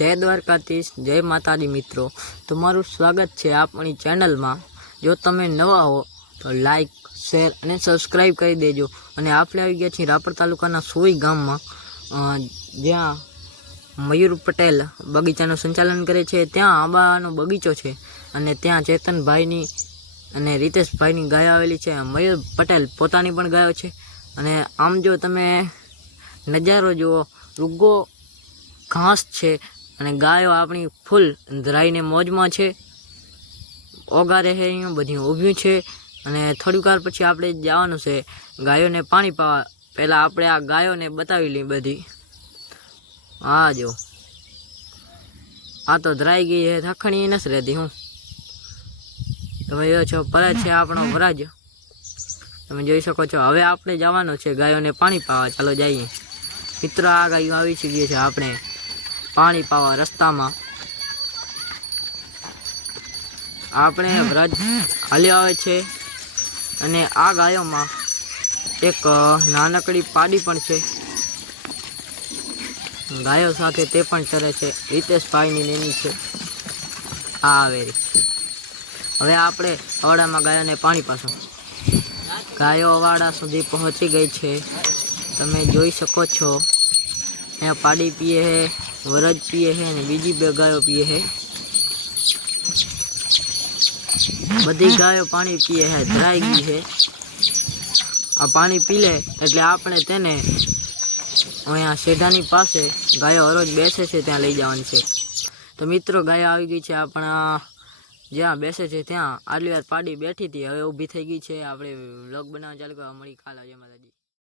जय द्वारकाधीश जय माताजी मित्रों, તમારું સ્વાગત છે આપણી ચેનલમાં। જો તમે નવા હો તો લાઈક શેર અને સબસ્ક્રાઈબ કરી દેજો। અને આપણે આવી ગયા છીએ રાપર તાલુકાના સોઈ ગામમાં, જ્યાં મયુર પટેલ બગીચાનું સંચાલન કરે છે। ત્યાં આંબાનો બગીચો છે અને ત્યાં ચેતનભાઈની અને રીતેશભાઈની ગાયો આવેલી છે। મયુર પટેલ પોતાની પણ ગાયો છે। અને આમ જો તમે નજારો જુઓ, રૂગો ઘાસ છે અને ગાયો આપણી ફૂલ ધરાઈને મોજમાં છે। ઓગારે છે, અહીંયા બધી ઊભ્યું છે। અને થોડીક વાર પછી આપણે જવાનું છે ગાયોને પાણી પાવા। પહેલાં આપણે આ ગાયોને બતાવી લઈએ બધી। આ જો, આ તો ધરાઈ ગઈ છે, થખણી નથી રહેતી। હું તમે જો છો પરત છે આપણો વરાજ, તમે જોઈ શકો છો। હવે આપણે જવાનું છે ગાયોને પાણી પાવા। ચાલો જઈએ મિત્રો। આ ગાયો આવી ચૂકી છે આપણે પાણી પાવા રસ્તામાં। આપણે વ્રજ હાલ્યો આવે છે અને આ ગાયોમાં એક નાનકડી પાડી પણ છે। ગાયો સાથે તે પણ ચરે છે। રીતેશભાઈની નેની છે આ આવેરી। હવે આપણે અવાડામાં ગાયોને પાણી પાશું। ગાયો અવાડા સુધી પહોંચી ગઈ છે, તમે જોઈ શકો છો। અહીંયા પાડી પીએ છે, વરજ પીએ છે અને બીજી બે ગાયો પીએ છે। બધી ગાયો પાણી પીએ છે, ધરાઈ ગઈ છે। આ પાણી પી લે એટલે આપણે તેને અહીંયા શેઢાની પાસે ગાયો હરોજ બેસે છે ત્યાં લઈ જવાની છે। તો મિત્રો ગાયો આવી ગઈ છે આપણા જ્યાં બેસે છે ત્યાં। આટલી વાર પાડી બેઠી હતી, હવે ઊભી થઈ ગઈ છે। આપણે વ્લોગ બનાવવા ચાલુ કરવા મળી કાલ। જય માતાજી।